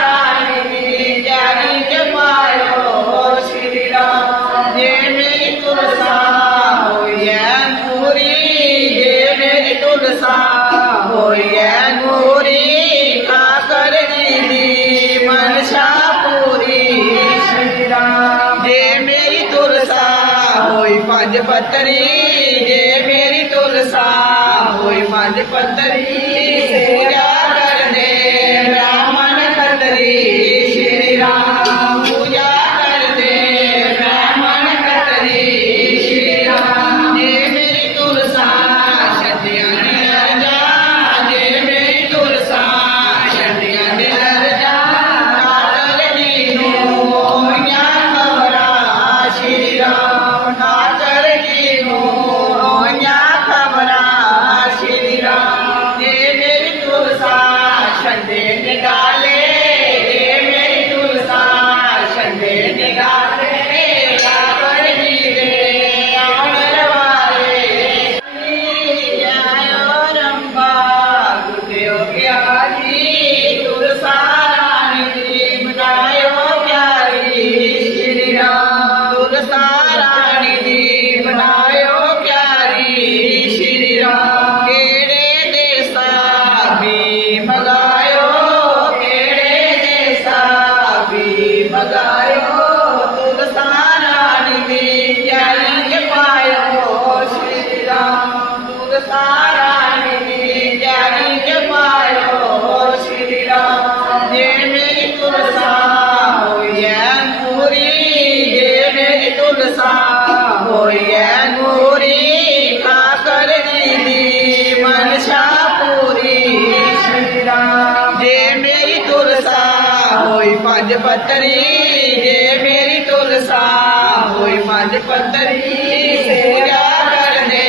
रानी दी जानी के पायो श्री राम। जे मेरी तुलसा होइए नूरी, जे मेरी तुलसा होइए नूरी, खाकर दी मनसा पूरी श्री राम। जे मेरी तुलसा होई पंज पत्तरी, जे मेरी तुलसा होई पंज पत्तरी, पूजा कर दे ब्राह्मण खतरी श्री राम। पूजा कर दे ब्राह्मण खतरी श्री राम। जे मेरी तुलसा छतिया ने अर्जा, जे मेरी तुलसा छतिया ने अर्जा, ठाकर नीनू होइया खबरा श्री राम। ठाकर नीनू होइया खबरा श्री राम। जे मेरी तुलसा छंदे निकाले, जे मेरी तुलसा छंदे निकाले, ठाकर नीरे अमर वाले आयो रंबा गुटियो प्यारी। तुलसा रानी दी बनायो प्यारी श्री राम। तुलसा रानी दी बनायो प्यारी श्री राम। केड़े देसा भी मगायो, केड़े देसा भी मगायो, तुलसा रानी दी प्यारी के पायो श्री राम। तुलसा रानी दी प्यारी के पायो श्री राम। जे मेरी तुलसा होइए नूरी, जे मेरी तुलसा होइए नूरी, खाकर दी मनसा पूरी श्री राम। जे मेरी तुलसा होई पंज पत्तरी, जे मेरी तुलसा होई पंज पत्तरी, पूजा कर दे